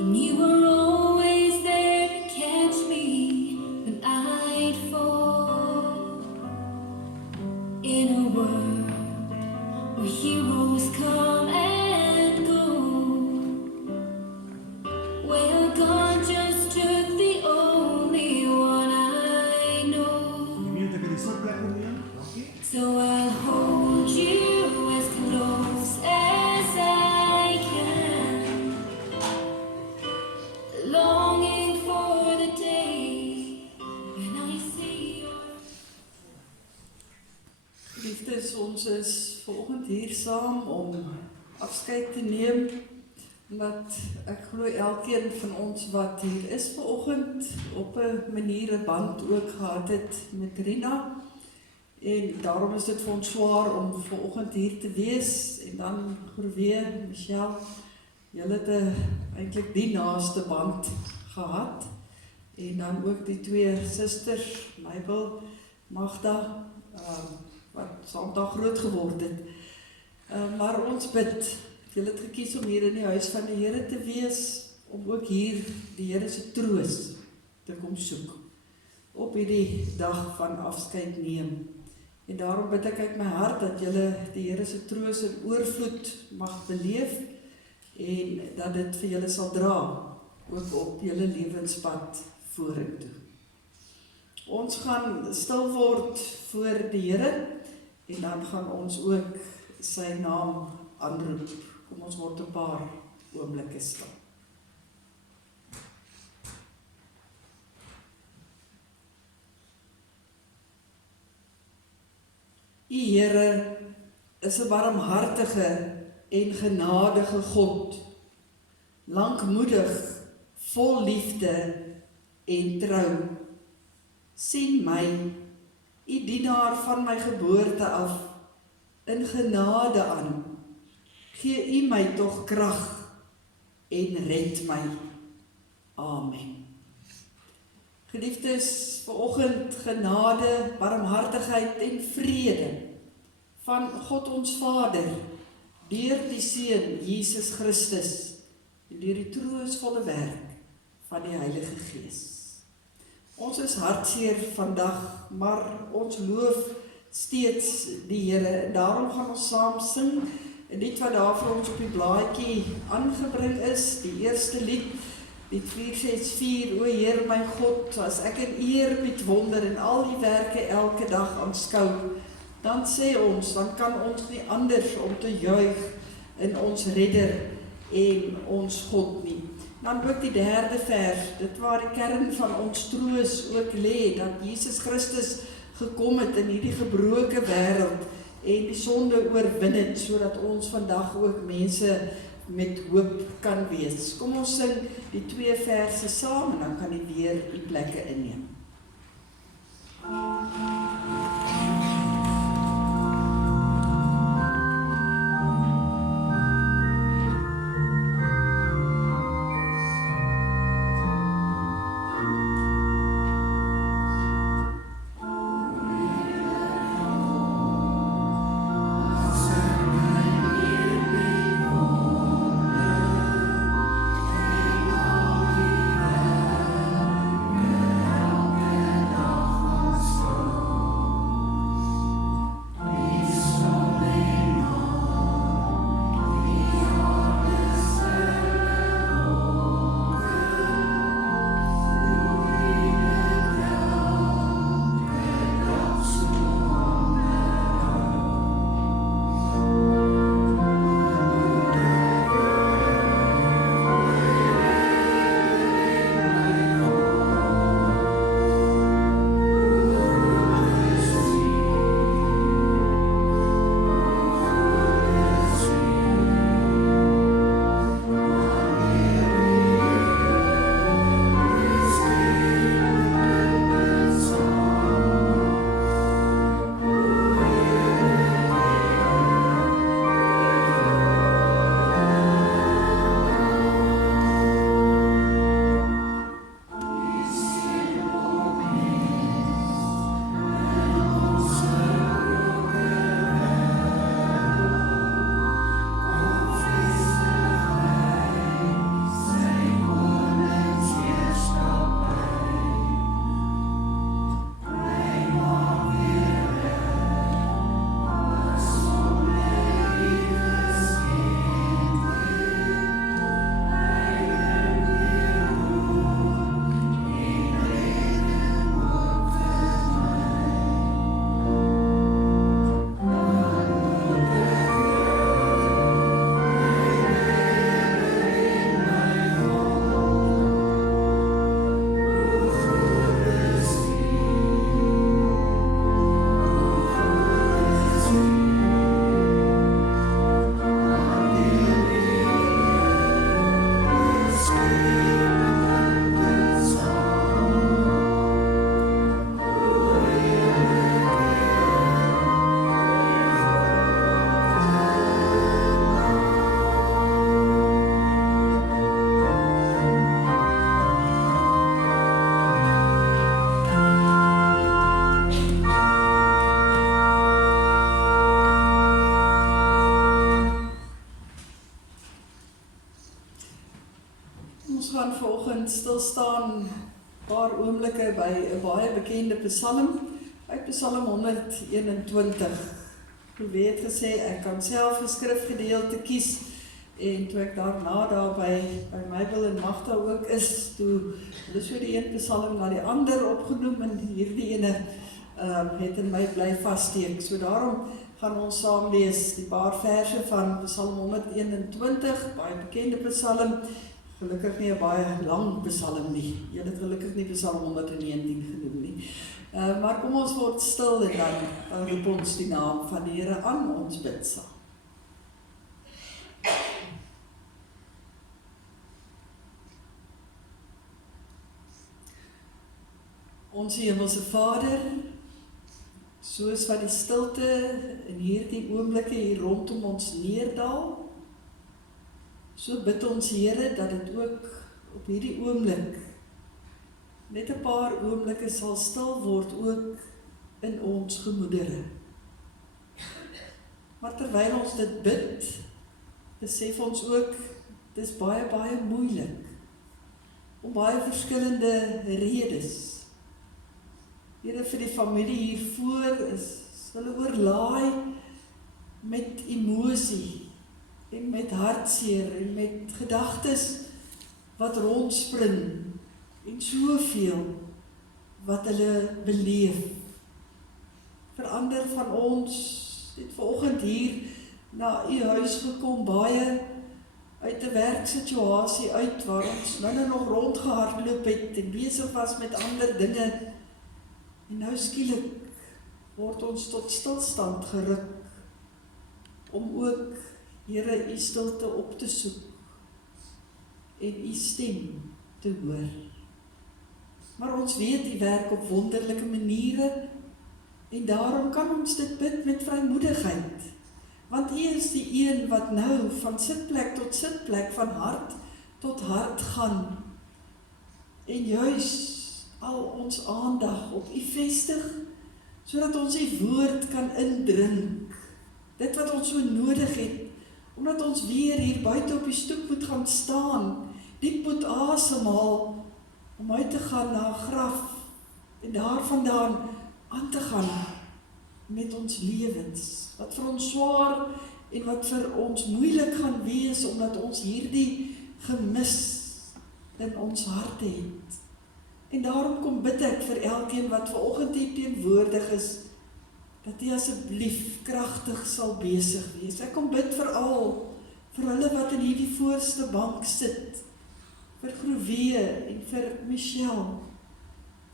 And you were always there to catch me when I'd fall. In a world where heroes come and go, well, God just took the only one I know. So I'll hold you as close as I can, longing for the day when I see your... Liefdes, ons is vanoggend hier saam om afskeid te neem, omdat ek glo elkeen van ons wat hier is vanoggend op 'n manier 'n band ook gehad het met Rina. En daarom is dit vir ons swaar om vanoggend hier te wees. En dan Groewee, Michelle, julle het eintlik die naaste band gehad. En dan ook die twee susters, Mabel, Magda, wat saamdag groot geword het. Maar ons bid, julle het gekies om hier in die huis van die Here te wees, om ook hier die Here se troos te kom soek, op hierdie dag van afskeid neem. En daarom bid ek uit my hart, dat julle die Here se troos in oorvloed mag beleef, en dat dit vir julle sal dra, ook op julle lewenspad vorentoe. Ons gaan stil word voor die Here, en dan gaan ons ook sy naam aanroep. Kom ons word 'n paar oomblikke stil. U Here is 'n barmhartige en genadige God, lankmoedig, vol liefde en trou. Sien my, u dienaar van my geboorte af, in genade aan. Gee u my tog krag en red my. Amen. Geliefdes, vanoggend genade, barmhartigheid en vrede van God ons Vader, deur die Seun Jesus Christus, en deur die troostvolle werk van die Heilige Gees. Ons is hartseer vandag, maar ons loof steeds die Here, en daarom gaan ons saam sing, en lied wat daar vir ons op die blaadjie aangebring is, die eerste lied, lied 464, O Heer my God, as ek in eer met wonder en al die werke elke dag aanskou, dan sê ons, dan kan ons nie anders om te juig in ons redder en ons God nie. Dan ook die derde vers, dit waar die kern van ons troos ook lê, dat Jesus Christus gekom het in hierdie gebroke wêreld en die sonde oorwin het, sodat ons vandag ook mense met hoop kan wees. Kom ons sing die twee verse saam, en dan kan jy weer die plekke inneem. Oh, Ons gaan vanoggend stil staan paar oomblikke by 'n baie bekende psalm uit Psalm 121. Hoe weet gesê, ek kan self 'n skrifgedeelte kies en toe ek daarna by Mabel en Magda ook is, toe hulle so die een psalm na die ander opgenoem en hierdie ene het in my bly vassteek. So daarom gaan ons saam lees die paar verse van Psalm 121, baie bekende psalm. Gelukkig nie 'n baie lang psalm nie. Jy het gelukkig nie Psalm 119 genoem nie. Maar kom ons word stil en dan roep ons die naam van die Here aan, ons bid saam. Ons Hemelse Vader, soos wat die stilte in hierdie oomblikke hier rondom ons neerdal, so bid ons Here dat dit ook op hierdie oomblik net 'n paar oomblikke sal stil word ook in ons gemoedere. Maar terwyl ons dit bid, besef ons ook, dis baie, baie moeilik, om baie verskillende redes. Here, vir die familie hiervoor is hulle oorlaai met emosie, en met hartseer, en met gedagtes wat rondspring, en soveel wat hulle beleef. Vir ander van ons het vanoggend hier na u huis gekom, baie uit 'n werksituasie uit, waar ons nou nog rondgehardloop het, en besig was met ander dinge, en nou skielik word ons tot stilstand geruk, om ook, Here, u stilte op te soek, en u stem te hoor. Maar ons weet, u werk op wonderlike maniere, en daarom kan ons dit bid met vrymoedigheid, want u is die een wat nou van sitplek tot sitplek, van hart tot hart gaan, en juis al ons aandag op u vestig, sodat ons die woord kan indrink, dit wat ons so nodig het, omdat ons weer hier buite op die stoep moet gaan staan, diep moet asemhaal, om uit te gaan na 'n graf, en daarvandaan aan te gaan met ons lewens, wat vir ons swaar, en wat vir ons moeilik gaan wees, omdat ons hierdie gemis in ons harte het. En daarom kom bid ek vir elkeen wat vanoggend hier teenwoordig is, dat hy asseblief kragtig sal besig wees. Ek kom bid veral vir hulle wat in hierdie voorste bank sit, vir Groewee en vir Michelle,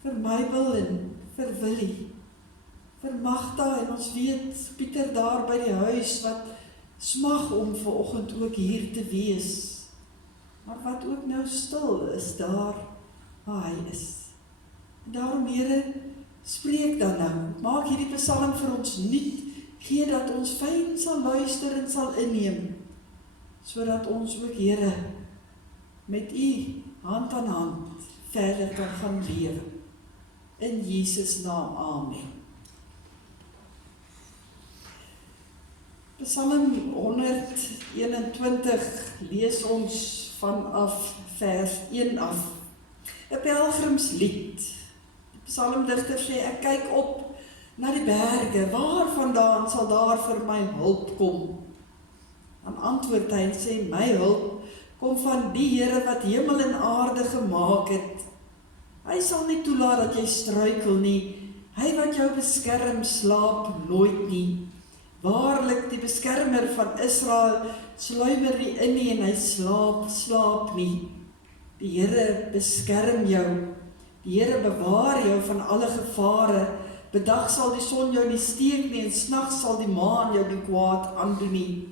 vir Mabel en vir Willie, vir Magda, en ons weet Pieter daar by die huis wat smag om vanoggend ook hier te wees, maar wat ook nou stil is daar waar hy is. En daarom, Here, spreek dan nou, maak hierdie psalm vir ons nuut, gee dat ons fyn sal luister en sal inneem, sodat ons ook, Here, met u hand aan hand verder kan gaan lewe. In Jesus naam, amen. Psalm 121 lees ons vanaf vers 1 af. 'n pelgrimslied. Die psalmdigter sê, ek kyk op na die berge, waarvandaan sal daar vir my hulp kom? Dan antwoord hy en sê, my hulp kom van die Here wat hemel en aarde gemaak het. Hy sal nie toelaat dat jy struikel nie, hy wat jou beskerm slaap nooit nie. Waarlik, die beskermer van Israel sluimer nie in nie en hy slaap nie. Die Here beskerm jou, die Here bewaar jou van alle gevare, bedag sal die son jou nie steek nie, en snags sal die maan jou nie kwaad aandoen nie.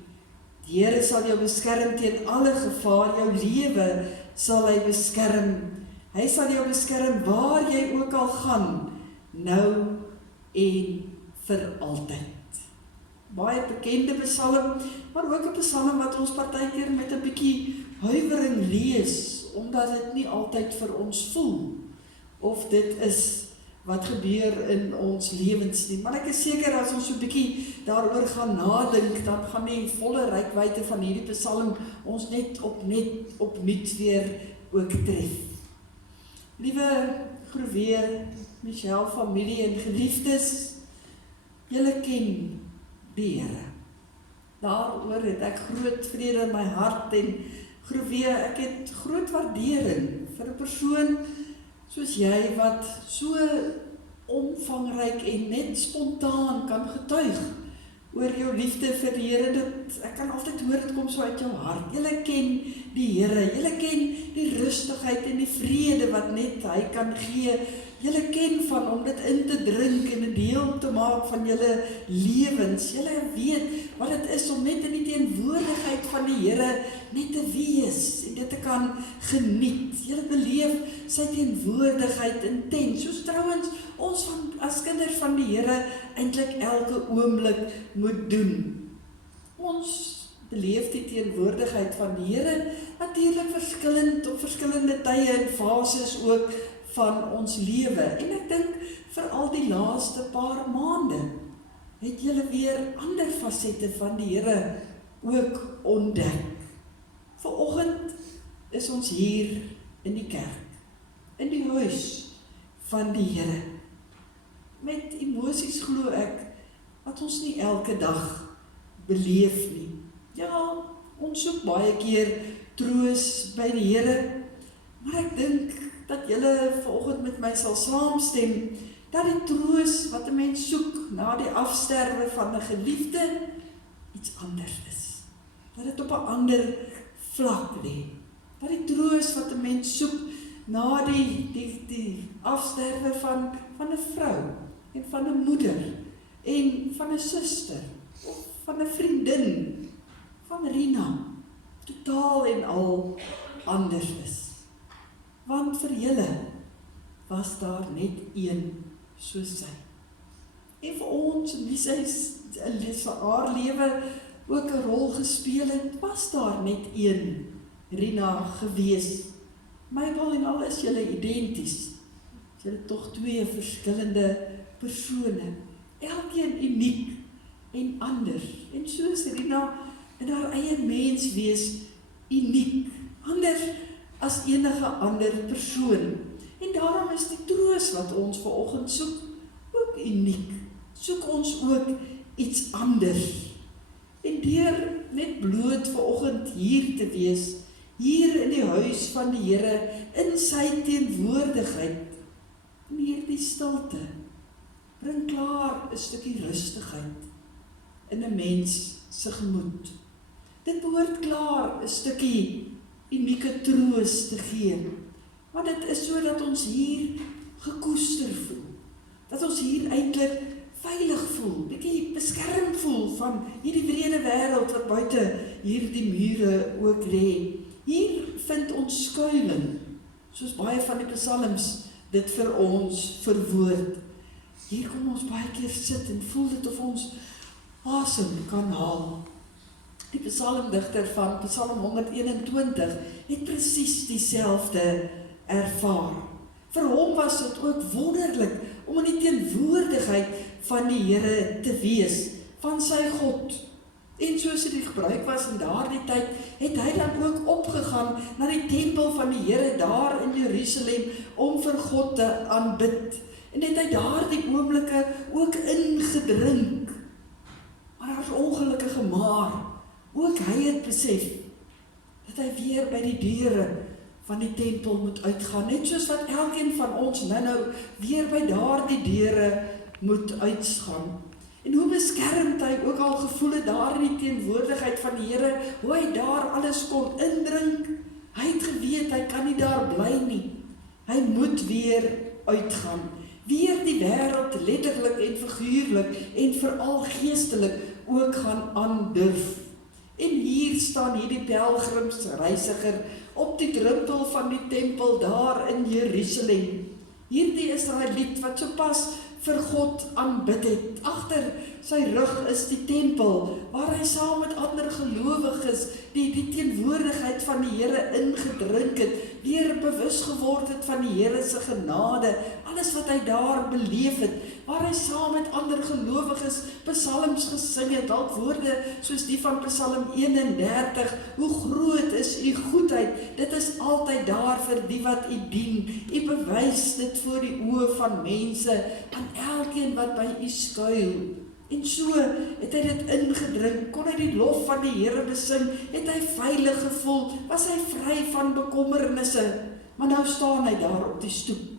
Die Here sal jou beskerm teen alle gevaar, jou lewe sal hy beskerm. Hy sal jou beskerm waar jy ook al gaan, nou en vir altyd. Baie bekende psalm, maar ook 'n psalm wat ons partykeer met 'n bietjie huiwering lees, omdat dit nie altyd vir ons voel, of dit is wat gebeur in ons lewens nie. Maar ek is seker as ons so 'n bietjie daaroor gaan nadink, dan gaan die volle reikwyte van hierdie psalm ons net opnuut weer ook tref. Liewe Groewe, Michelle, familie en geliefdes, julle ken die Here. Daaroor het ek groot vrede in my hart en Groewe, ek het groot waardering vir 'n persoon soos jy wat so omvangryk en net spontaan kan getuig oor jou liefde vir die Here. Ek kan altyd hoor, dit kom so uit jou hart. Julle ken die Here, julle ken die rustigheid en die vrede wat net hy kan gee. Julle ken van om dit in te drink en 'n deel te maak van julle lewens. Julle weet wat dit is om net in die teenwoordigheid van die Here net te wees en dit te kan geniet. Julle beleef sy teenwoordigheid intens, soos trouwens ons as kinders van die Here eintlik elke oomblik moet doen. Ons beleef die teenwoordigheid van die Here natuurlik verskillend op verskillende tye en fases ook van ons lewe. En ek dink veral die laaste paar maande het julle weer ander fasette van die Here ook ontdek. Vanoggend is ons hier in die kerk, in die huis van die Here. Met emosies glo ek wat ons nie elke dag beleef nie. Ja, ons soek baie keer troos by die Here, maar ek dink dat julle vanoggend met my sal saamstem dat die troos wat 'n mens soek na die afsterwe van 'n geliefde iets anders is. Dat dit op 'n ander vlak lê. Dat die troos wat 'n mens soek na die afsterwe van 'n vrou en van 'n moeder en van 'n suster of van 'n vriendin van Rina totaal en al anders is. Want vir julle was daar net een soos sy. En vir ons, en wie sy haar lewe ook 'n rol gespeel het, was daar net een Rina gewees. Mybel en al is julle identies. Julle tog twee verskillende persone, elkeen uniek en anders. En soos Rina in haar eie mens wees uniek, anders as enige ander persoon. En daarom is die troos wat ons vanoggend soek ook uniek. Soek ons ook iets anders. En deur net bloot vanoggend hier te wees, hier in die huis van die Here, in sy teenwoordigheid, in hierdie stilte, bring klaar 'n stukkie rustigheid in 'n mens se gemoed. Dit behoort klaar 'n stukkie unieke troos te gee. Want dit is so dat ons hier gekoester voel. Dat ons hier eintlik veilig voel, bietjie beskerm voel van hierdie wrede wêreld wat buite hierdie mure ook lê. Hier vind ons skuiling, soos baie van die psalms dit vir ons verwoord. Hier kom ons baie keer sit en voel dit of ons asem kan haal. Die psalmdigter van Psalm 121 het presies dieselfde ervaar. Vir hom was dit ook wonderlik om in die teenwoordigheid van die Here te wees, van sy God. En soos dit gebruik was in daardie tyd, het hy dan ook opgegaan na die tempel van die Here daar in Jerusalem om vir God te aanbid. En het hy daardie oomblikke ook ingedrink. Maar daar is ongelukkige maar, ook hy het besef dat hy weer by die deure van die tempel moet uitgaan, net soos wat elkeen van ons nou weer by daardie deure moet uitgaan. En hoe beskermd hy ook al gevoel het daar in die teenwoordigheid van die Here, hoe hy daar alles kon indrink. Hy het geweet, hy kan nie daar bly nie. Hy moet weer uitgaan. Weer die wêreld letterlik en figuurlik en veral geestelik ook gaan aandurf. En hier staan hierdie pelgrimsreisiger op die drempel van die tempel daar in Jerusalem. Hierdie Israeliet wat sopas vir God aanbid het, agter sy rug is die tempel, waar hy saam met ander gelowiges die teenwoordigheid van die Here ingedrink het, weer bewus geword het van die Here se genade, alles wat hy daar beleef het, waar hy saam met ander gelowiges psalms gesing het, dalk woorde soos die van Psalm 31, hoe groot is u goedheid, dit is altyd daar vir die wat u dien, u bewys dit voor die oë van mense, aan elkeen wat by u skuil. En so het hy dit ingedrink, kon hy die lof van die Here besing, het hy veilig gevoel, was hy vry van bekommernisse, maar nou staan hy daar op die stoep.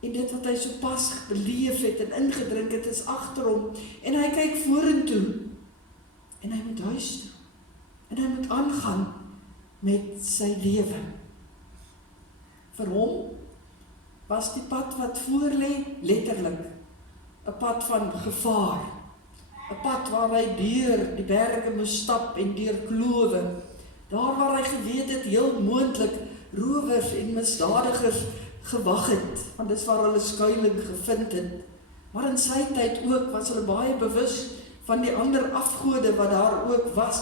En dit wat hy so pas beleef het en ingedrink het, is agter hom, en hy kyk vorentoe, en hy moet huis toe, en hy moet aangaan met sy lewe. Vir hom was die pad wat voor lê, letterlik, 'n pad van gevaar, 'n pad waar hy deur die berge moes stap en deur klowe, daar waar hy geweet het, heel moontlik, rowers en misdadigers gewag het, want dis waar hulle skuiling gevind het. Maar in sy tyd ook was hulle baie bewus van die ander afgode wat daar ook was.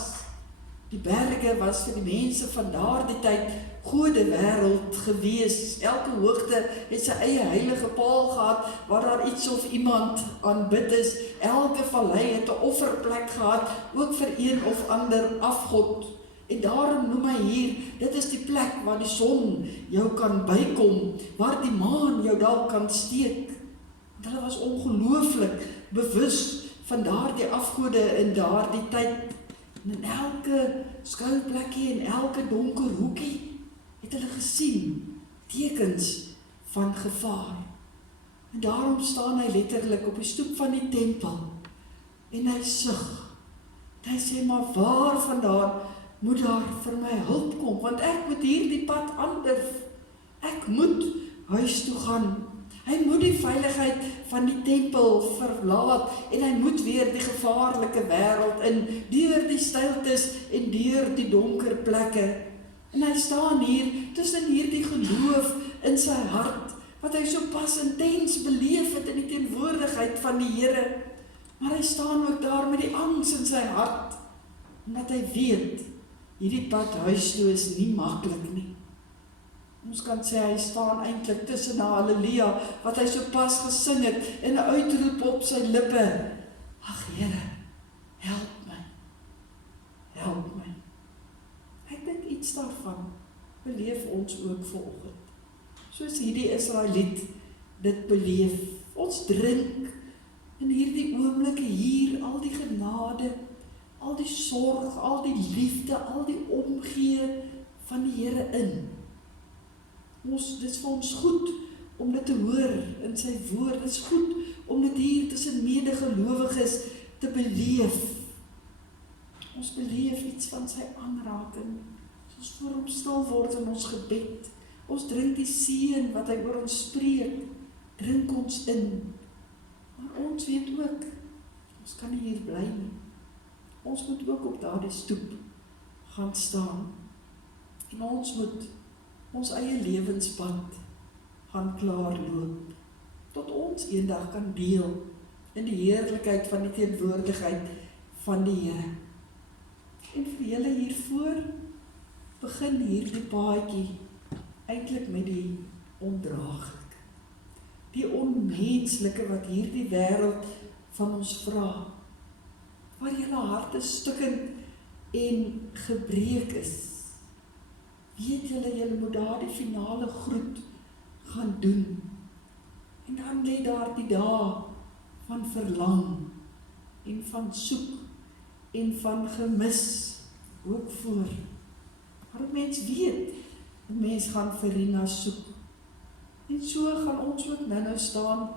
Die berge was vir die mense van daardie tyd gode wêreld gewees. Elke hoogte het sy eie heilige paal gehad, waar daar iets of iemand aanbid is. Elke vallei het 'n offerplek gehad, ook vir een of ander afgod. En daarom noem hy hier, dit is die plek waar die son jou kan bykom, waar die maan jou dalk kan steek. En hulle was ongelooflik bewus van daardie afgode in daardie tyd. En in elke skuilplekkie en elke donker hoekie het hulle gesien tekens van gevaar. En daarom staan hy letterlik op die stoep van die tempel en hy sug. En hy sê, maar waar vandaan moet daar vir my hulp kom, want ek moet hierdie pad aandurf. Ek moet huis toe gaan. Hy moet die veiligheid van die tempel verlaat en hy moet weer die gevaarlike wêreld in, deur die stiltes en deur die donker plekke. En hy staan hier tussen hierdie geloof in sy hart, wat hy so pas intens beleef het in die teenwoordigheid van die Here. Maar hy staan ook daar met die angs in sy hart, omdat hy weet, hierdie pad huis toe is nie maklik nie. Ons kan sê, hy staan eintlik tussen 'n halleluja, wat hy so pas gesing het, en 'n uitroep op sy lippe, ag Here, help my, help my. Ek dink iets daarvan beleef ons ook vanoggend. Soos hierdie Israeliet dit beleef. Ons drink in hierdie oomblikke hier al die genade, al die sorg, al die liefde, al die omgee van die Here in. Dit is vir ons goed om dit te hoor in sy woord. Dit is goed om dit hier tussen medegelowiges te beleef. Ons beleef iets van sy aanraking. Ons voor hom stil word in ons gebed. Ons drink die seën wat hy oor ons spreek. Drink ons in. Maar ons weet ook, ons kan nie hier bly nie. Ons moet ook op daardie stoep gaan staan. En ons moet ons eie lewenspad gaan klaarloop, tot ons eendag kan deel in die heerlikheid van die teenwoordigheid van die Here. En vir julle hiervoor begin hierdie paadjie eintlik met die ondraaglike, die onmenslike wat hierdie wêreld van ons vra, waar julle harte stukkend en gebreek is. Weet julle moet daar die finale groet gaan doen. En dan lê daar die dae van verlang en van soek en van gemis ook voor. Maar 'n mens weet, 'n mens gaan vir Rina soek. En so gaan ons ook nou staan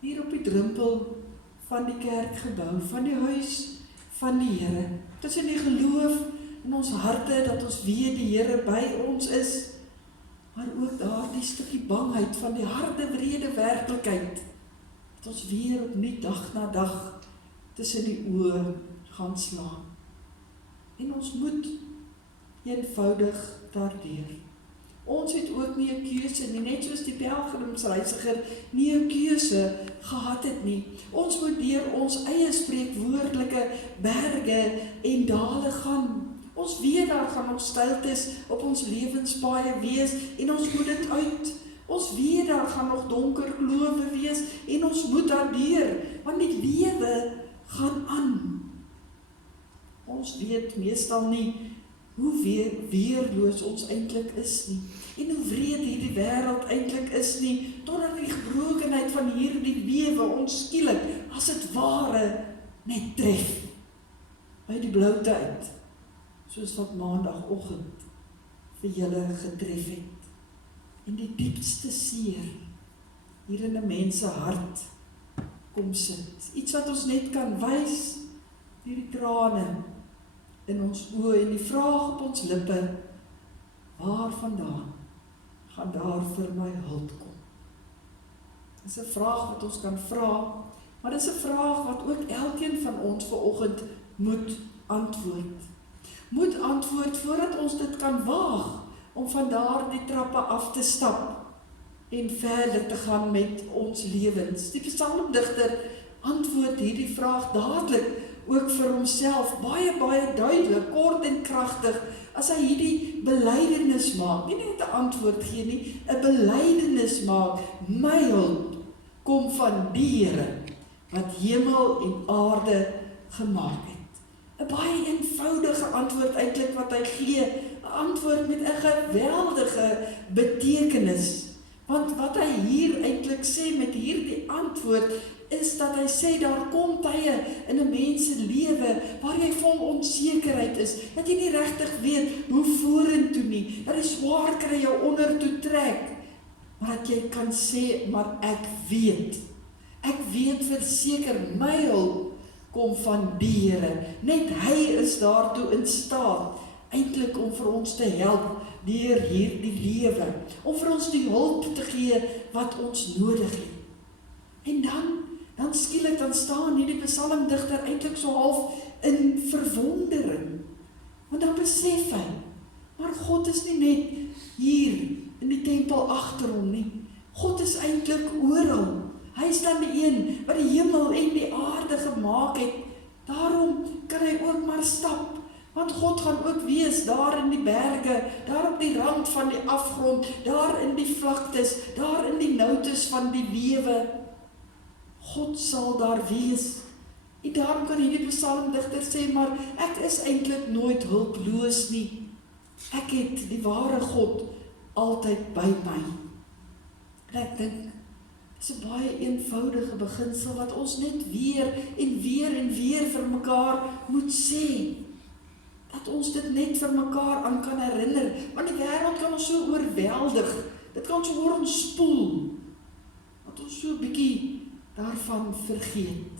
hier op die drempel van die kerkgebou, van die huis van die Here. Tussen die geloof in ons harte, dat ons weet die Here by ons is, maar ook daardie stukkie bangheid van die harde, wrede werklikheid, dat ons weer opnuut dag na dag tussen die oë gaan slaan. En ons moet eenvoudig daardeur. Ons het ook nie 'n keuse nie, net soos die pelgrimsreisiger nie 'n keuse gehad het nie. Ons moet deur ons eie spreekwoordelike berge en dale gaan. Ons weet daar gaan nog stiltes op ons lewenspaaie wees en ons moet dit uit. Ons weet daar gaan nog donker klowe wees en ons moet daardeur, want die lewe gaan aan. Ons weet meestal nie hoe weerloos ons eintlik is nie en hoe wreed hierdie wêreld eintlik is nie, totdat die gebrokenheid van hierdie lewe ons skielik as dit ware net tref uit die bloute uit, soos wat maandagoggend vir julle getref het. En die diepste seer hier in 'n mens se hart kom sit. Iets wat ons net kan wys deur die trane in ons oë en die vraag op ons lippe, waar vandaan gaan daar vir my hulp kom? Dis 'n vraag wat ons kan vra, maar dis 'n vraag wat ook elkeen van ons vanoggend moet antwoord. Moet antwoord voordat ons dit kan waag om van daardie trappe af te stap en verder te gaan met ons lewens. Die psalmdigter antwoord hierdie vraag dadelik ook vir homself, baie duidelik, kort en kragtig, as hy hierdie belydenis maak, nie net 'n antwoord gee nie, 'n belydenis maak, my hulp kom van die Here, wat hemel en aarde gemaak het. 'n baie eenvoudige antwoord eintlik wat hy gee, 'n antwoord met 'n geweldige betekenis. Want wat hy hier eintlik sê met hierdie antwoord, is dat hy sê, daar kom tye in 'n mens se lewe, waar jy vol onsekerheid is, dat jy nie regtig weet hoe vorentoe nie, dat die swaar kry jou onder toe trek, maar dat jy kan sê, maar ek weet verseker, my hulp kom van die Here. Net hy is daartoe in staat, eintlik om vir ons te help deur hierdie lewe, om vir ons die hulp te gee wat ons nodig het. En dan skielik dan staan hierdie psalmdigter eintlik so half in verwondering, want dan besef hy, maar God is nie net hier in die tempel agter hom nie, God is eintlik oral. Hy is dan die een wat die hemel en die aarde gemaak het. Daarom kan hy ook maar stap, want God gaan ook wees daar in die berge, daar op die rand van die afgrond, daar in die vlaktes, daar in die noutes van die lewe. God sal daar wees. En daarom kan hierdie psalmdigter sê, maar ek is eintlik nooit hulpeloos nie. Ek het die ware God altyd by my. En ek dink, dit is 'n baie eenvoudige beginsel wat ons net weer en weer vir mekaar moet sê. Dat ons dit net vir mekaar aan kan herinner, want die wêreld kan ons so oorweldig, dit kan ons oorspoel, dat ons so 'n bietjie daarvan vergeet.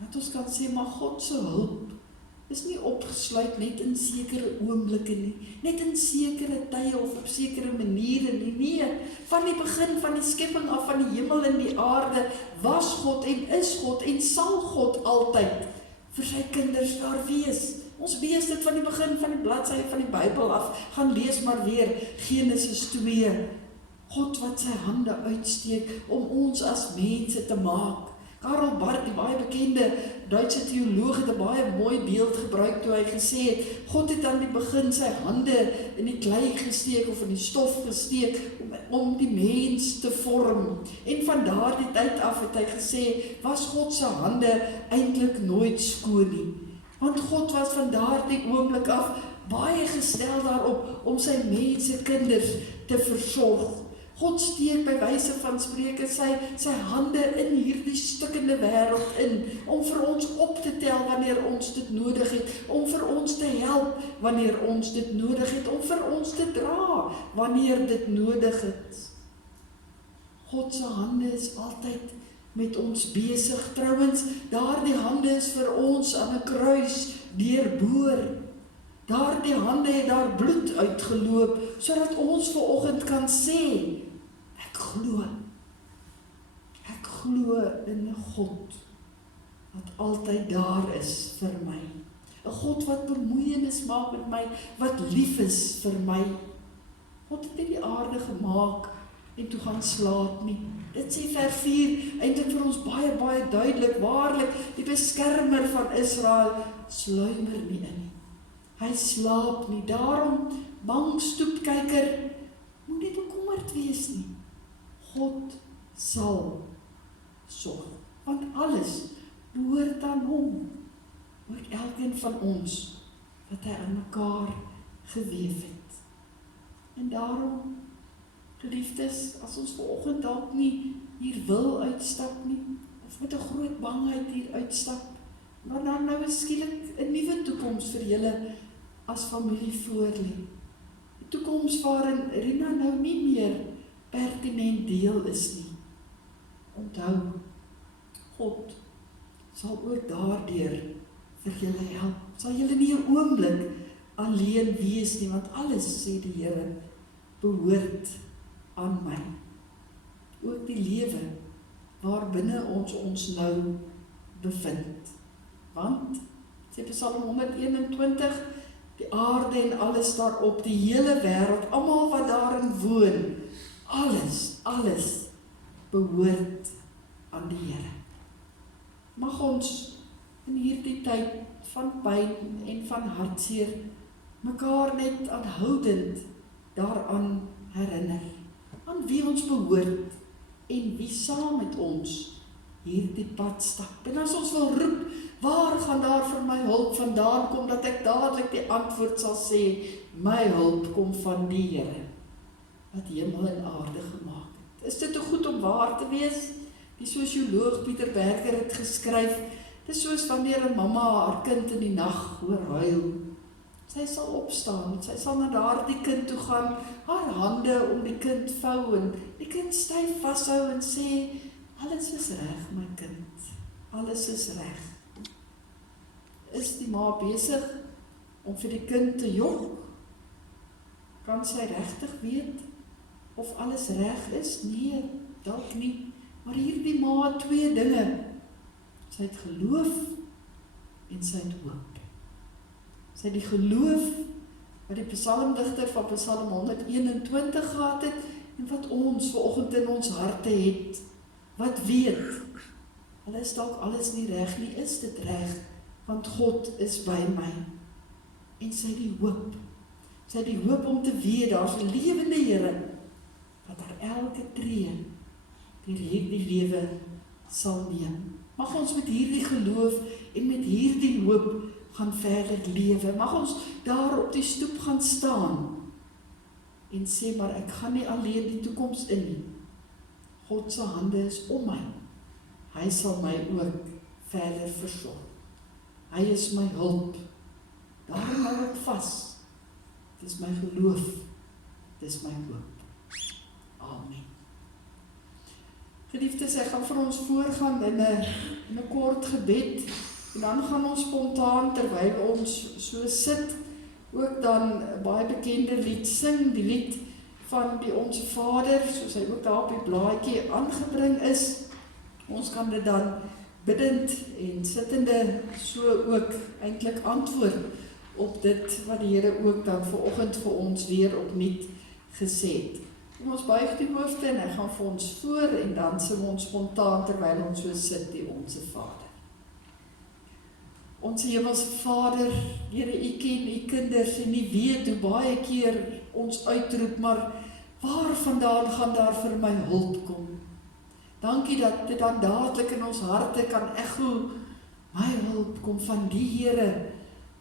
Dat ons kan sê, maar God se hulp is nie opgesluit net in sekere oomblikke nie, net in sekere tye of op sekere maniere nie. Nee, van die begin van die skepping af van die hemel en die aarde was God en is God en sal God altyd vir sy kinders daar wees. Ons lees dit van die begin van die bladsye van die Bybel af, gaan lees maar weer Genesis 2. God wat sy hande uitsteek om ons as mense te maak. Karl Barth, die baie bekende Duitse teoloog, het 'n baie mooi beeld gebruik toe hy gesê het, God het aan die begin sy hande in die klei gesteek of in die stof gesteek om die mens te vorm. En van daardie tyd af het hy gesê, was God se hande eintlik nooit skoon nie. Want God was van daardie oomblik af baie gestel daarop om sy mense kinders te versorg. God steek by wyse van spreuke sy hande in hierdie stikkende wêreld in, om vir ons op te tel wanneer ons dit nodig het, om vir ons te help wanneer ons dit nodig het, om vir ons te dra wanneer dit nodig het. God se hande is altyd met ons besig. Trouwens, daardie hande is vir ons aan 'n kruis deurboor. Daardie hande het daar bloed uitgeloop, sodat ons vanoggend kan sê, ek glo in 'n God wat altyd daar is vir my. 'n God wat bemoeienis maak met my, wat lief is vir my. God het nie die aarde gemaak en toe gaan slaap nie. Dit sê vers 4 eintlik vir ons baie, baie duidelik, waarlik, die beskermer van Israel sluimer nie in nie. Hy slaap nie, daarom, bang stoepkyker, moet nie bekommerd wees nie. God sal sorg, want alles behoort aan hom, ook elkeen van ons, wat hy aan mekaar geweef het. En daarom, geliefdes, as ons vanoggend dalk nie hier wil uitstap nie, of met 'n groot bangheid hier uitstap, maar dan nou skielik 'n nuwe toekoms vir julle as familie voorlê. 'n Toekoms waarin Rina nou nie meer pertinent deel is nie. Onthou, God sal ook daardeur vir julle help. Sal julle nie 'n oomblik alleen wees nie, want alles, sê die Here, behoort aan my. Ook die lewe waarbinne ons nou bevind. Want, sê Psalm 121, die aarde en alles daarop, die hele wêreld, almal wat daarin woon, alles behoort aan die Here. Mag ons in hierdie tyd van pyn en van hartseer mekaar net aanhoudend daaraan herinner, aan wie ons behoort en wie saam met ons hierdie pad stap. En as ons wil roep, waar gaan daar vir my hulp vandaan kom, dat ek dadelik die antwoord sal sê, my hulp kom van die Here, wat hemel en aarde gemaak het. Is dit te goed om waar te wees? Die sosioloog Pieter Berger het geskryf, dit is soos wanneer 'n mamma haar kind in die nag hoor huil. Sy sal opstaan, sy sal na daardie kind toe gaan, haar hande om die kind vou en die kind styf vashou en sê, alles is reg my kind, alles is reg. Is die ma besig om vir die kind te jok? Kan sy regtig weet of alles reg is? Nee, dalk nie. Maar hierdie ma het twee dinge. Sy het geloof en sy het hoop. Sy het die geloof wat die psalmdigter van Psalm 121 gehad het en wat ons vanoggend in ons harte het. Wat weet, hulle is dalk alles nie reg nie, is dit reg, want God is by my. En sy het die hoop. Sy het die hoop om te weet, daar is 'n lewende Here wat haar elke tree deur hierdie lewe sal neem. Mag ons met hierdie geloof en met hierdie hoop gaan verder lewe. Mag ons daar op die stoep gaan staan en sê, maar ek gaan nie alleen die toekoms in nie. God se hande is om my. Hy sal my ook verder versorg. Hy is my hulp. Daarom hou ek vas. Dit is my geloof. Dit is my hoop. Amen. Geliefdes, ek gaan vir ons voorgaan in 'n kort gebed en dan gaan ons spontaan terwyl ons so sit ook dan 'n baie bekende lied sing, die lied van die Onse Vader, soos hy ook daar op die blaadjie aangebring is. Ons kan dit dan bidend en sittende so ook eintlik antwoord op dit wat die Here ook dan vanoggend vir ons weer opnuut gesê het. Kom ons buig die hoofde en hy gaan vir ons voor en dan sing ons spontaan terwyl ons so sit die Onse Vader. Ons Hemelse Vader, Here, U ken U kinders en U weet hoe baie keer ons uitroep, maar waar vandaan gaan daar vir my hulp kom? Dankie dat dit dan dadelik in ons harte kan echo, my hulp kom van die Here,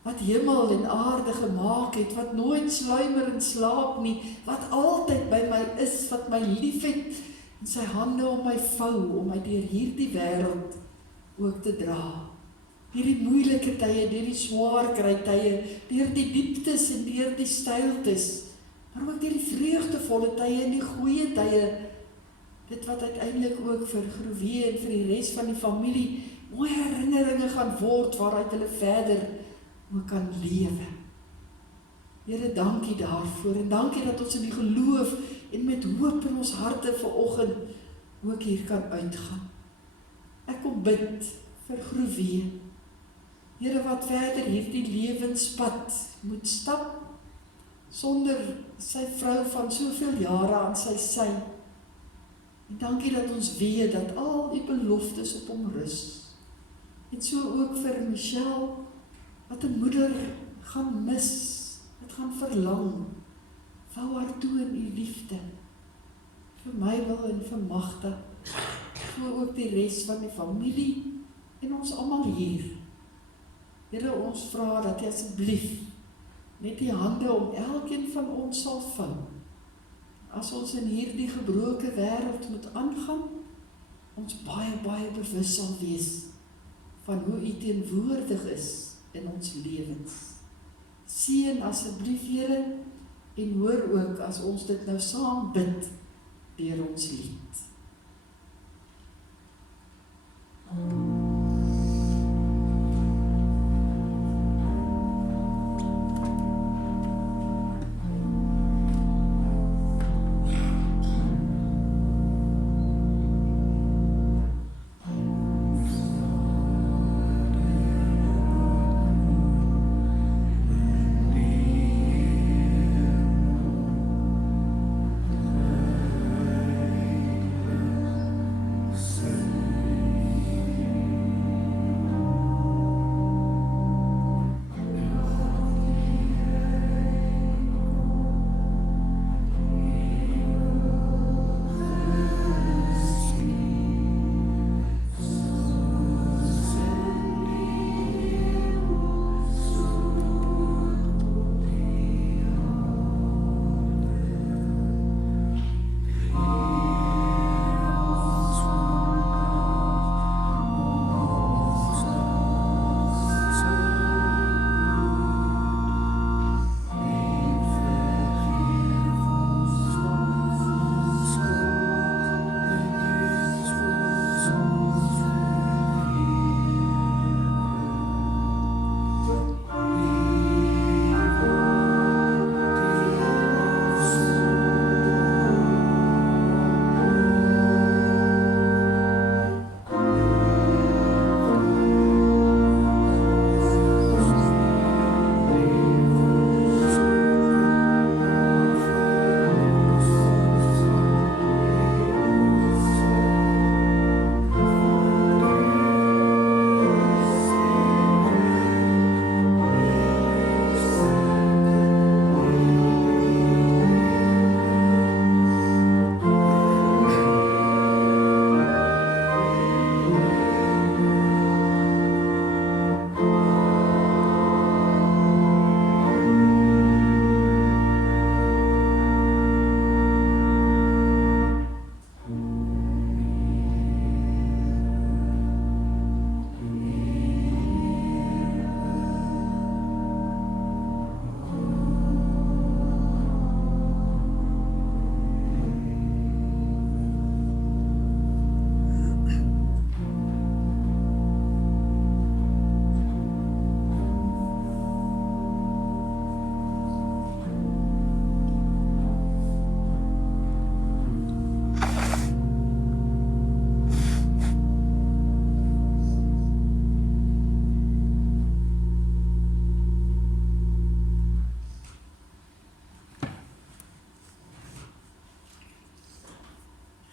wat hemel en aarde gemaak het, wat nooit sluimer en slaap nie, wat altyd by my is, wat my liefhet, en sy hande om my vou, om my deur hierdie wêreld ook te dra. Hierdie moeilike tye, deur die swaar kry tye, deur die dieptes en deur die steiltes, maar ook deur die vreugdevolle tye en die goeie tye, dit wat uiteindelik ook vir Groewee en vir die res van die familie mooi herinneringe gaan word waaruit hulle verder ook kan lewe. Here, dankie daarvoor en dankie dat ons in die geloof en met hoop in ons harte vanoggend ook hier kan uitgaan. Ek kom bid vir Groewee. Here, wat verder hierdie lewenspad moet stap, sonder sy vrou van soveel jare aan sy sy. En dankie dat ons weet dat al die beloftes op hom rus. En so ook vir Michelle, wat 'n moeder gaan mis, het gaan verlang, vou haar toe in u liefde, vir my wil en vir Magda, so ook die res van die familie, en ons almal hier. Here, ons vra dat jy asseblief net die hande om elkeen van ons sal vou, as ons in hierdie gebroke wêreld moet aangaan, ons baie bewus sal wees van hoe u teenwoordig is in ons lewens. Seën asseblief, Here, en hoor ook as ons dit nou saam bid deur ons lied.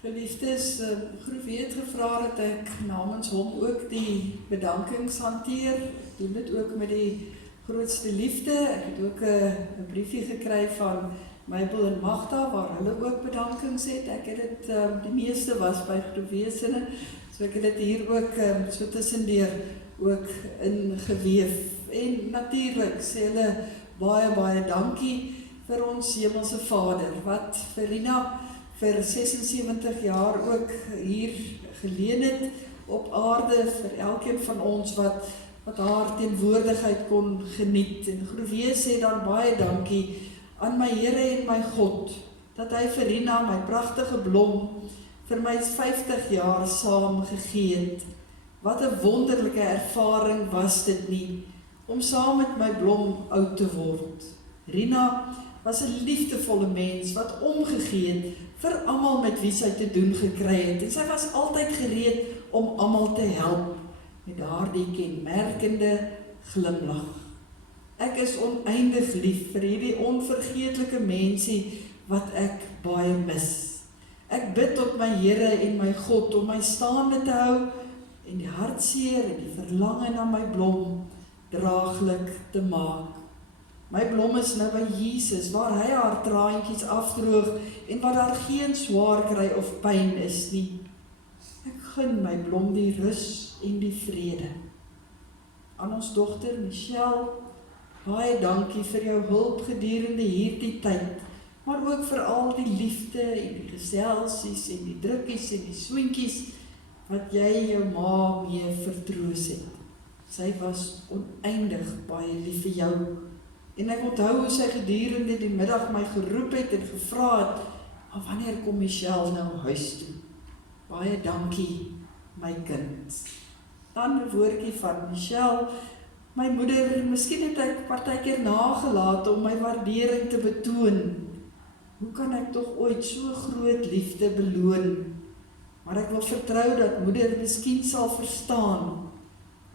Geliefdes, Groefie het gevra dat ek namens hom ook die bedankings hanteer. Ek doen dit ook met die grootste liefde. Ek het ook 'n briefie gekry van Mabel en Magda, waar hulle ook bedankings het. Ek het dit, die meeste was by Groefie sinne, so ek het dit hier ook so tussendeur ook ingeweef. En natuurlik sê hulle baie dankie vir ons Hemelse Vader, wat vir Rina vir 76 jaar ook hier geleen het op aarde, vir elkeen van ons wat haar teenwoordigheid kon geniet. En Groefie sê dan baie dankie aan my Here en my God, dat hy vir Rina, my pragtige blom, vir my 50 jaar saam gegee het. Wat 'n wonderlike ervaring was dit nie, om saam met my blom oud te word. Rina was 'n liefdevolle mens, wat omgegee het vir almal met wie sy te doen gekry het. En sy was altyd gereed om almal te help, met daardie kenmerkende glimlag. Ek is oneindig lief vir hierdie onvergeetlike mensie wat ek baie mis. Ek bid tot my Here en my God om my staande te hou en die hartseer en die verlange na my blom draaglik te maak. My blom is nou by Jesus, waar hy haar traantjies afdroog en waar daar geen swaar kry of pyn is nie. Ek gun my blom die rus en die vrede. Aan ons dogter Michelle, baie dankie vir jou hulp gedurende hierdie tyd, maar ook vir al die liefde en die geselsies en die drukkies en die soentjies wat jy jou ma mee vertroos het. Sy was oneindig baie lief vir jou. En ek onthou hoe sy gedurende die middag my geroep het en gevra het, maar wanneer kom Michelle nou huis toe? Baie dankie, my kind. Dan 'n woordjie van Michelle. My moeder, miskien het ek partykeer nagelaat om my waardering te betoon. Hoe kan ek tog ooit so groot liefde beloon? Maar ek wil vertrou dat moeder miskien sal verstaan.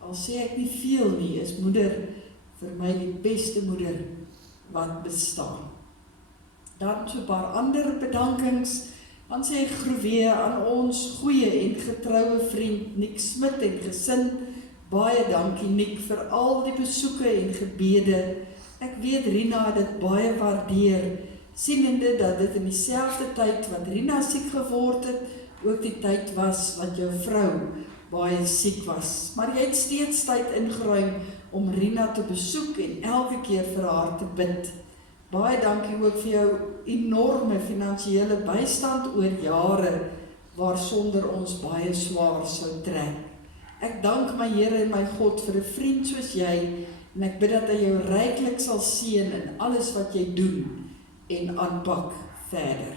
Al sê ek nie veel nie, is moeder vir my die beste moeder wat bestaan. Dan so 'n paar ander bedankings. Dan sê ek groewe aan ons goeie en getroue vriend Nick Smit en gesin. Baie dankie Nick vir al die besoeke en gebede. Ek weet Rina het dit baie waardeer, sienende dat dit in dieselfde tyd wat Rina siek geword het, ook die tyd was wat jou vrou baie siek was. Maar jy het steeds tyd ingeruim om Rina te besoek en elke keer vir haar te bid. Baie dankie ook vir jou enorme finansiële bystand oor jare, waarsonder ons baie swaar sou trek. Ek dank my Here en my God vir 'n vriend soos jy, en ek bid dat hy jou ryklik sal seën in alles wat jy doen en aanpak verder.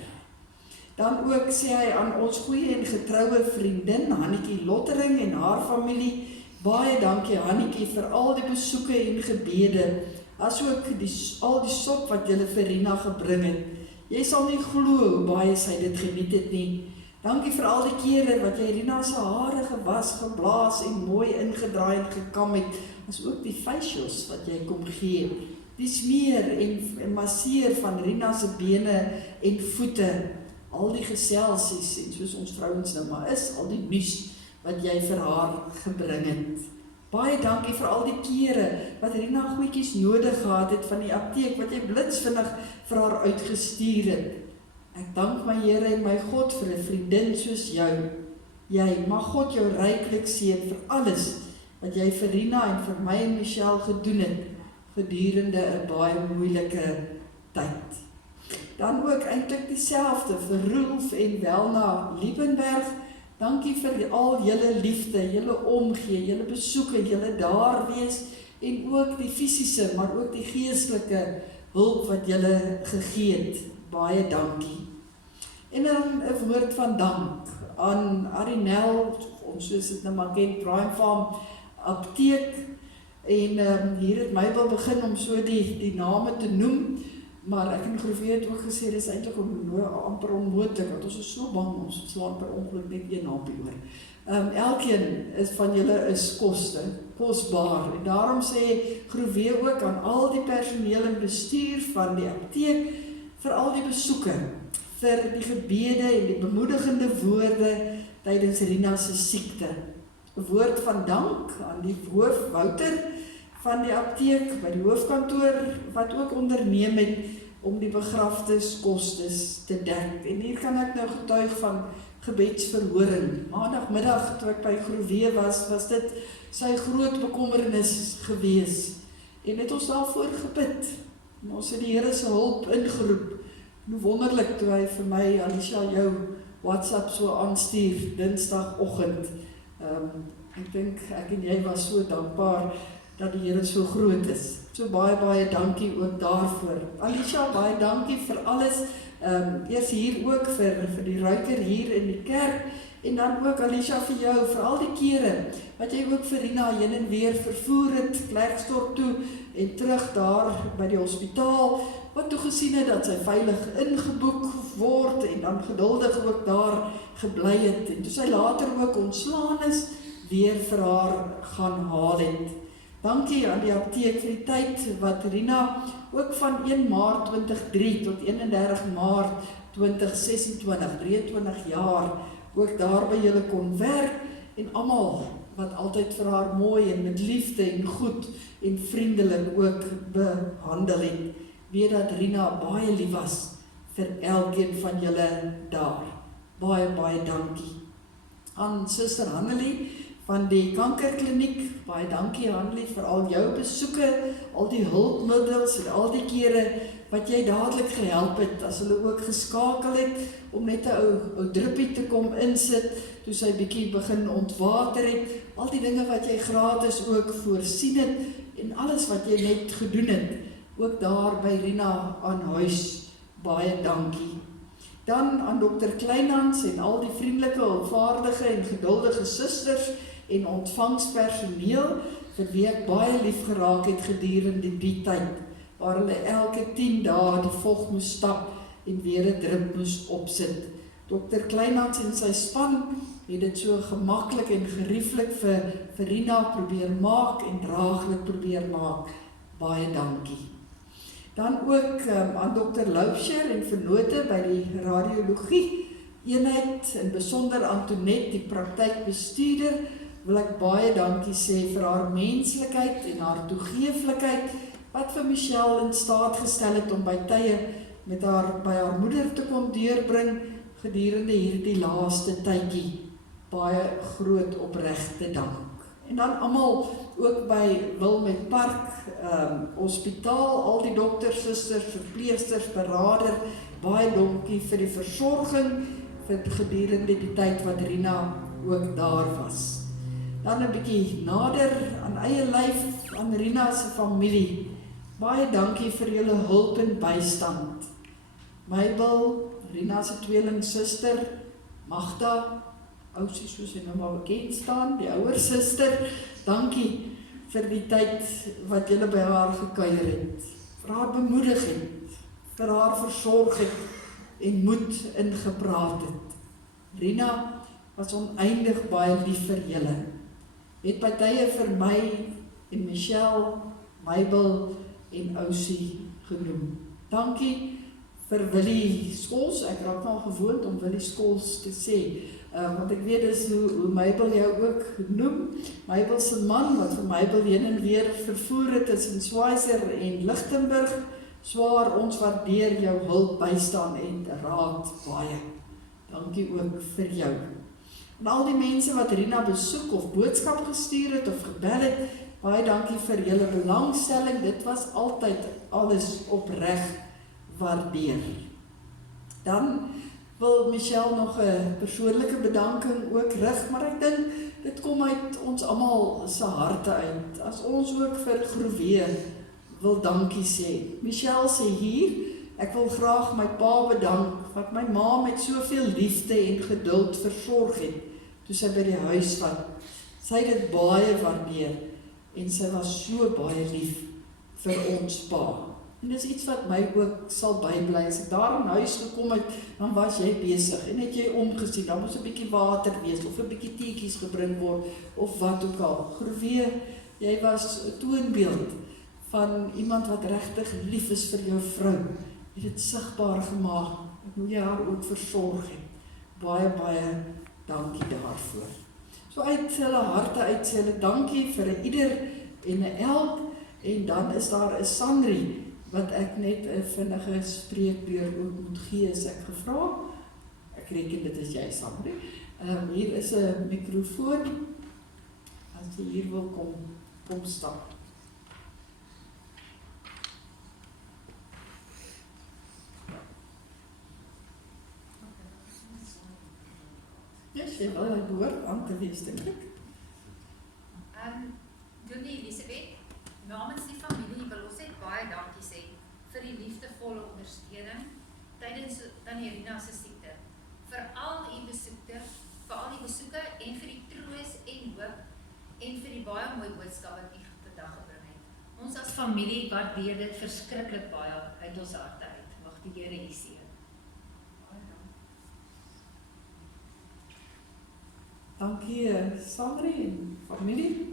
Dan ook sê hy aan ons goeie en getroue vriendin, Hannetjie Lottering en haar familie, baie dankie Hannetjie vir al die besoeke en gebede, asook al die sop wat julle vir Rina gebring het. Jy sal nie glo hoe baie sy dit geniet het nie. Dankie vir al die kere wat jy Rina se hare gewas, geblaas en mooi ingedraai en gekam het, as ook die facials wat jy kom gee. Die smeer en masseer van Rina se bene en voete, al die geselsies en soos ons vrouens nou maar is, al die nuus wat jy vir haar gebring het. Baie dankie vir al die kere wat Rina goedjies nodig gehad het van die apteek, wat jy blitsvinnig vir haar uitgestuur het. Ek dank my Here en my God vir 'n vriendin soos jou. Jy, mag God jou ryklik seën vir alles wat jy vir Rina en vir my en Michelle gedoen het gedurende 'n baie moeilike tyd. Dan ook eintlik dieselfde vir Rolf en Welna Liebenberg. Dankie vir al julle liefde, julle omgee, julle besoeke, julle daar wees en ook die fisiese, maar ook die geestelike hulp wat julle gegee het. Baie dankie. En dan 'n woord van dank aan Arinel, ons soos dit nou maar ken, Prime Farm apteek. En hier het Mabel begin om so die name te noem, maar ek en Groevee het ook gesê, dis eintlik amper onmoontlik, want ons is so bang, ons slaan per ongeluk net een nampie oor. Elkeen van julle is kosbaar, en daarom sê Groevee ook aan al die personeel en bestuur van die apteek, vir al die besoeke, vir die gebede en die bemoedigende woorde tydens Rina se siekte. 'n Woord van dank aan die hoof Wouter van die apteek by die hoofkantoor wat ook onderneem het om die begrafniskostes te dek. En hier kan ek nou getuig van gebedsverhoring. Maandagmiddag toe ek by Groevee was dit sy groot bekommernis gewees. En het ons daarvoor gebid. En ons het die Here se hulp ingeroep. En wonderlik toe hy vir my, Alicia, jou WhatsApp so aanstuur, Dinsdagoggend. Ek dink ek en jy was so dankbaar dat die Here so groot is. So baie dankie ook daarvoor. Alicia, baie dankie vir alles. Eers hier ook vir die ruiker hier in die kerk. En dan ook Alicia vir jou, vir al die kere wat jy ook vir Rina heen en weer vervoer het, Klerksdorp toe en terug daar by die hospitaal, wat toe gesien het dat sy veilig ingeboek word en dan geduldig ook daar gebly het. En toe sy later ook ontslaan is, weer vir haar gaan haal het. Dankie aan die apteek vir die tyd wat Rina ook van 1 Maart 2003 tot 31 Maart 2026, 23 jaar, ook daar by julle kon werk en almal wat altyd vir haar mooi en met liefde en goed en vriendelik ook behandel het. Weet dat Rina baie lief was vir elkeen van julle daar. Baie, baie dankie. Aan Suster Hannelie van die kankerkliniek, baie dankie Hannelie vir al jou besoeke, al die hulpmiddels en al die kere wat jy dadelik gehelp het, as hulle ook geskakel het, om net 'n ou druppie te kom insit, toe sy bietjie begin ontwater het, al die dinge wat jy gratis ook voorsien het, en alles wat jy net gedoen het, ook daar by Rina aan huis, baie dankie. Dan aan Dr. Kleinhans en al die vriendelike, hulpvaardige en geduldige susters en ontvangspersoneel, vir wie ek baie lief geraak het gedurende die tyd, waar hulle elke 10 dae die vog moes stap en weer 'n drip moes opsit. Dr. Kleinhans en sy span het dit so gemaklik en gerieflik vir Rina probeer maak en draaglik probeer maak. Baie dankie. Dan ook aan Dr. Loubser en vennote by die radiologie eenheid, in besonder Antoinette, die praktykbestuurder, wil ek baie dankie sê vir haar menslikheid en haar toegeeflikheid, wat vir Michelle in staat gestel het om by tye met by haar moeder te kon deurbring gedurende hierdie laaste tydjie. Baie groot opregte dank. En dan almal ook by Wilmette Park Hospitaal, al die dokters, susters, verpleegsters, berader, baie dankie vir die versorging vir gedurende die tyd wat Rina ook daar was. Dan 'n bietjie nader aan eie lyf aan Rina se familie. Baie dankie vir julle hulp en bystand. Mabel, Rina se tweelingsuster, Magda, ousie soos sy nou maar bekend staan, die ouer suster, dankie vir die tyd wat julle by haar gekuier het, vir haar bemoedig het, vir haar versorg het en moed ingepraat het. Rina was oneindig baie lief vir julle, het by tye vir my en Michelle, Mabel en ousie genoem. Dankie vir Willie Skols, ek raak nou gewoond om Willie Skols te sê, want ek weet dis hoe Mabel jou ook noem. Mabel se man, wat vir Mabel heen en weer vervoer het tussen Schweizer en Lichtenburg, swaar, ons waardeer jou hulp, bystaan en raad baie. Dankie ook vir jou. En al die mense wat Rina besoek of boodskap gestuur het of gebel het, baie dankie vir julle belangstelling, dit was altyd alles opreg waardeer. Dan wil Michelle nog 'n persoonlike bedanking ook rig, maar ek dink dit kom uit ons almal se harte uit, as ons ook vir Groewee wil dankie sê. Michelle sê hier, ek wil graag my pa bedank, wat my ma met soveel liefde en geduld versorg het, toe sy by die huis was. Sy het dit baie waardeer, en sy was so baie lief vir ons pa. En dis iets wat my ook sal bybly. As ek daar in huis gekom het, dan was jy besig en het jy omgesien, dan moes 'n bietjie water wees, of 'n bietjie teetjies gebring word, of wat ook al. Groewee, jy was 'n toonbeeld van iemand wat regtig lief is vir jou vrou. Jy het dit sigbaar gemaak, hoe jy haar ook versorg het. Baie, baie dankie daarvoor. So uit hulle harte uit sê hulle dankie vir ieder en 'n elk, en dan is daar 'n Sandri, wat ek net 'n vinnige spreekdeur ook moet gee, as ek gevra. Ek reken dit is jy, Sandri. Hier is 'n mikrofoon, as jy hier wil kom stap. Ja, jy wil hy behoort aan te wees, dink ek. Dominee Elisabeth, namens die familie wil ons net baie dankie sê vir die liefdevolle ondersteuning tydens Tannie Rina se siekte. Vir al die besoeke en vir die troos en hoop en vir die baie mooi boodskap wat u vandag gebring het. Ons as familie waardeer dit verskriklik baie uit ons harte uit. Mag die Here u seën. Dankie Sandri en familie.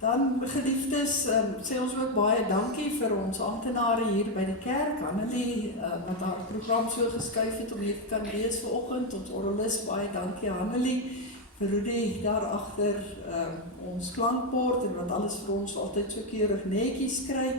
Dan geliefdes, sê ons ook baie dankie vir ons amptenare hier by die kerk, Annelie, wat haar program so geskuif het om hier te kan wees vanoggend, ons orgelis, baie dankie Annelie, vir Rudy daar agter ons klankbord en wat alles vir ons altyd so keurig netjies kry,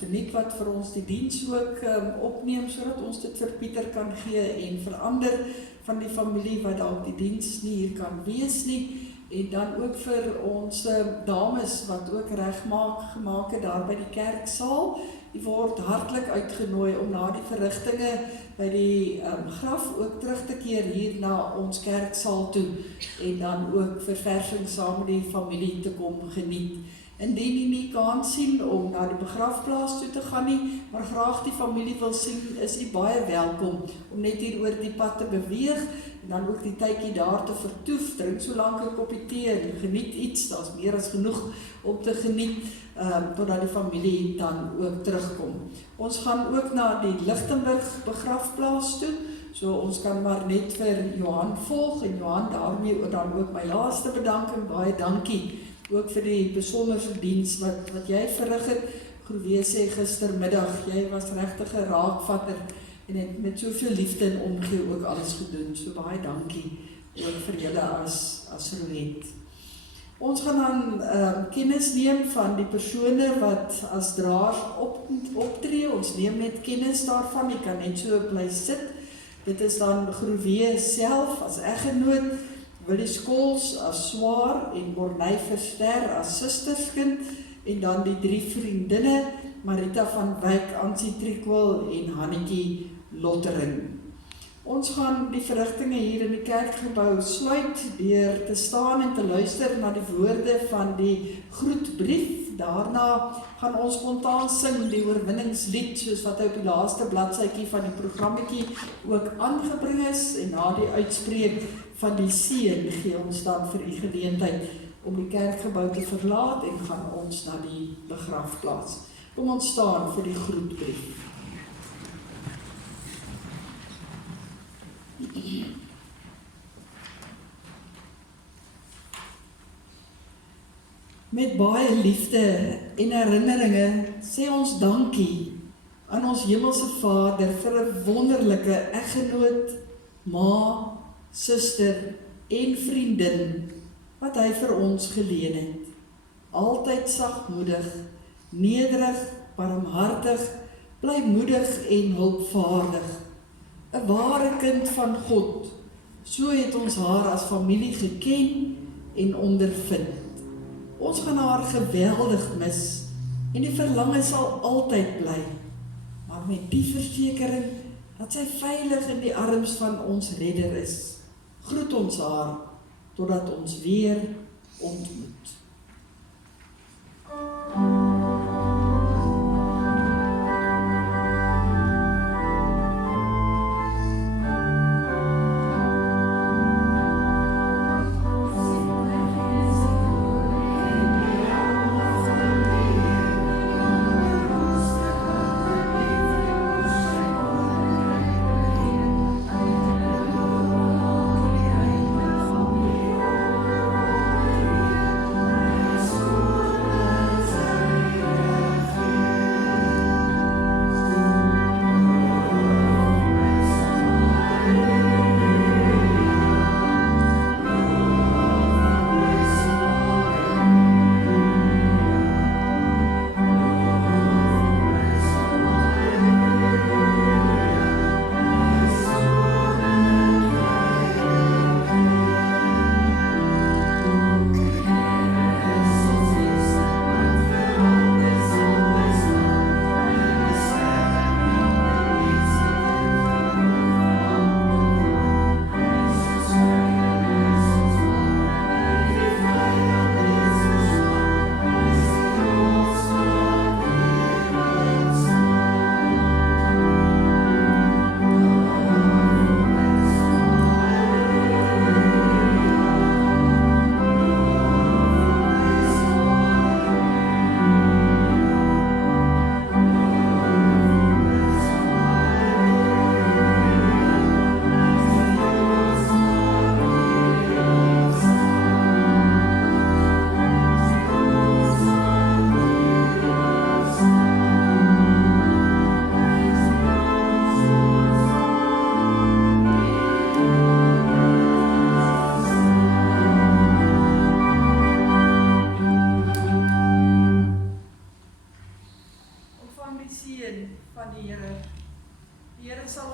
vir Nick wat vir ons die diens ook opneem, sodat ons dit vir Pieter kan gee en vir ander van die familie wat dalk die diens nie hier kan wees nie, en dan ook vir ons dames wat ook gemaak het daar by die kerksaal. Die word hartlik uitgenooi om na die verrigtinge by die graf ook terug te keer hier na ons kerksaal toe en dan ook verversing saam met die familie te kom geniet. Indien jy nie kan sien om na die begrafplaas toe te gaan nie, maar graag die familie wil sien, is jy baie welkom om net hier oor die pad te beweeg en dan ook die tydjie daar te vertoef, drink so lank 'n koppie tee en geniet iets, daar's meer as genoeg om te geniet, totdat die familie dan ook terugkom. Ons gaan ook na die Lichtenburg begrafplaas toe, so ons kan maar net vir Johan volg en Johan daarmee dan ook my laaste bedanking, baie dankie, ook vir die besonderse diens wat jy verrig het. Groewe sê gistermiddag, jy was regtig 'n raakvatter en het met soveel liefde en omgee ook alles gedoen, so baie dankie ook vir julle as Roet. Ons gaan dan kennis neem van die persone wat as draers optree. Ons neem net kennis daarvan, jy kan net so bly sit. Dit is dan Groewe self as eggenoot, Willie Skols as swaar en Borney Verster as susterskind en dan die 3 vriendinne, Marita van Wyk, Ansie Trickwell en Hannetjie Lottering. Ons gaan die verrigtinge hier in die kerkgebou sluit deur te staan en te luister na die woorde van die groetbrief. Daarna gaan ons spontaan sing die oorwinningslied, soos wat hy op die laaste bladsytjie van die programmetjie ook aangebring is, en na die uitspreek van die seën gee ons dan vir u geleentheid om die kerkgebou te verlaat en gaan ons na die begrafplaas. Kom ons staan vir die groetbrief. Met baie liefde en herinneringe sê ons dankie aan ons hemelse Vader vir 'n wonderlike eggenoot, ma, suster en vriendin wat hy vir ons geleen het. Altyd sagmoedig, nederig, barmhartig, blymoedig en hulpvaardig. 'n ware kind van God, so het ons haar as familie geken en ondervind. Ons gaan haar geweldig mis en die verlange sal altyd bly, maar met die versekering dat sy veilig in die arms van ons redder is. Groet ons haar totdat ons weer ontmoet.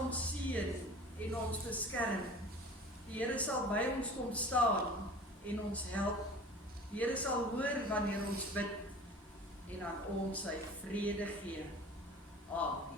ons seën en ons beskerm. Die Here sal by ons kom staan en ons help. Die Here sal hoor wanneer ons bid en aan ons sy vrede gee. Amen.